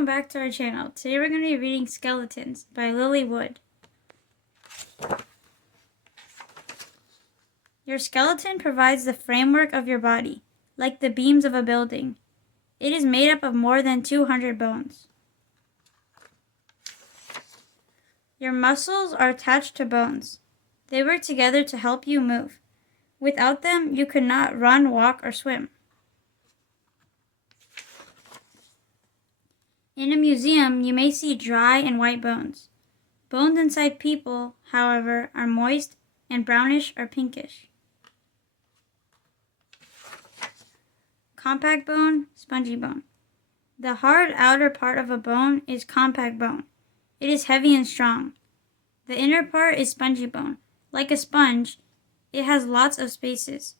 welcome back to our channel. Today we're going to be reading Skeletons by Lily Wood. Your skeleton provides the framework of your body, like the beams of a building. It is made up of more than 200 bones. Your muscles are attached to bones. They work together to help you move. Without them, you could not run, walk, or swim. In a museum, you may see dry and white bones. Bones inside people, however, are moist and brownish or pinkish. Compact bone, spongy bone. The hard outer part of a bone is compact bone. It is heavy and strong. The inner part is spongy bone. Like a sponge, it has lots of spaces,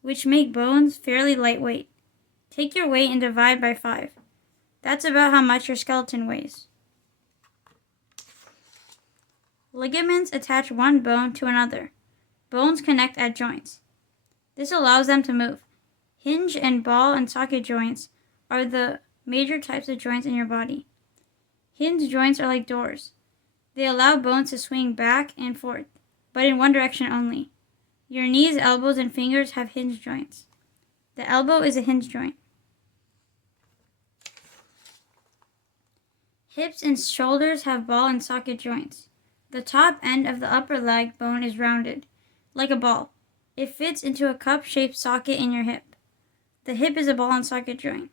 which make bones fairly lightweight. Take your weight and divide by 5. That's about how much your skeleton weighs. Ligaments attach one bone to another. Bones connect at joints. This allows them to move. Hinge and ball and socket joints are the major types of joints in your body. Hinge joints are like doors. They allow bones to swing back and forth, but in one direction only. Your knees, elbows, and fingers have hinge joints. The elbow is a hinge joint. Hips and shoulders have ball and socket joints. The top end of the upper leg bone is rounded, like a ball. It fits into a cup-shaped socket in your hip. The hip is a ball and socket joint.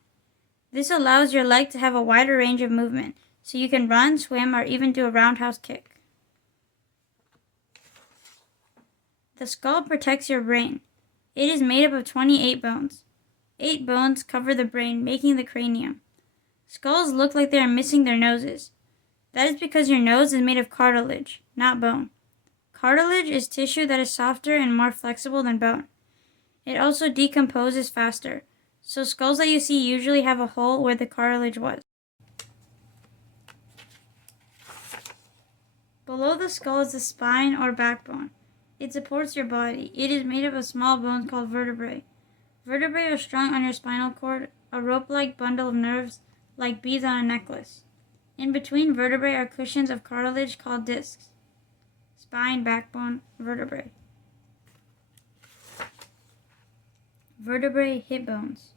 This allows your leg to have a wider range of movement, so you can run, swim, or even do a roundhouse kick. The skull protects your brain. It is made up of 28 bones. 8 bones cover the brain, making the cranium. Skulls look like they are missing their noses. That is because your nose is made of cartilage, not bone. Cartilage is tissue that is softer and more flexible than bone. It also decomposes faster, so skulls that you see usually have a hole where the cartilage was. Below the skull is the spine or backbone. It supports your body. It is made up of small bones called vertebrae. Vertebrae are strung on your spinal cord, a rope-like bundle of nerves like beads on a necklace. In between vertebrae are cushions of cartilage called discs. Spine, backbone, vertebrae. Vertebrae, hip bones.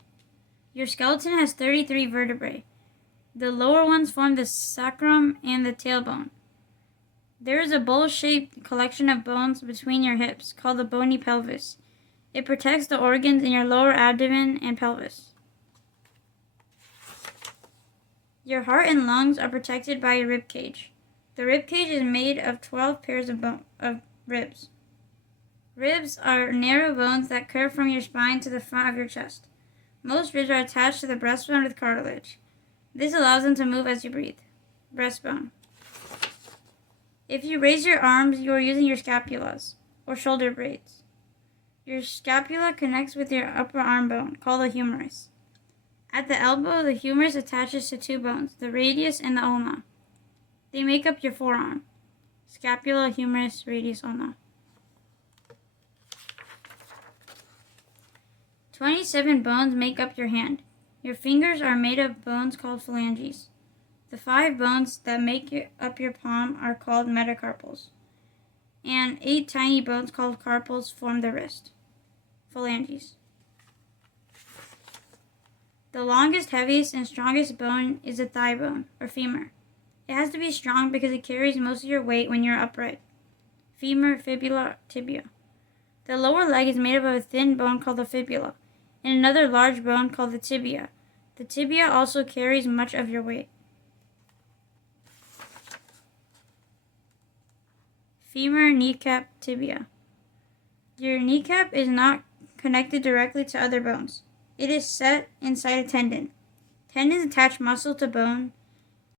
Your skeleton has 33 vertebrae. The lower ones form the sacrum and the tailbone. There is a bowl-shaped collection of bones between your hips called the bony pelvis. It protects the organs in your lower abdomen and pelvis. Your heart and lungs are protected by your rib cage. The rib cage is made of 12 pairs of ribs. Ribs are narrow bones that curve from your spine to the front of your chest. Most ribs are attached to the breastbone with cartilage. This allows them to move as you breathe. Breastbone. If you raise your arms, you are using your scapulas, or shoulder blades. Your scapula connects with your upper arm bone, called the humerus. At the elbow, the humerus attaches to 2 bones, the radius and the ulna. They make up your forearm. Scapula, humerus, radius, ulna. 27 bones make up your hand. Your fingers are made of bones called phalanges. The 5 bones that make up your palm are called metacarpals, and 8 tiny bones called carpals form the wrist. Phalanges. The longest, heaviest, and strongest bone is the thigh bone, or femur. It has to be strong because it carries most of your weight when you're upright. Femur, fibula, tibia. The lower leg is made up of a thin bone called the fibula, and another large bone called the tibia. The tibia also carries much of your weight. Femur, kneecap, tibia. Your kneecap is not connected directly to other bones. It is set inside a tendon. Tendons attach muscle to bone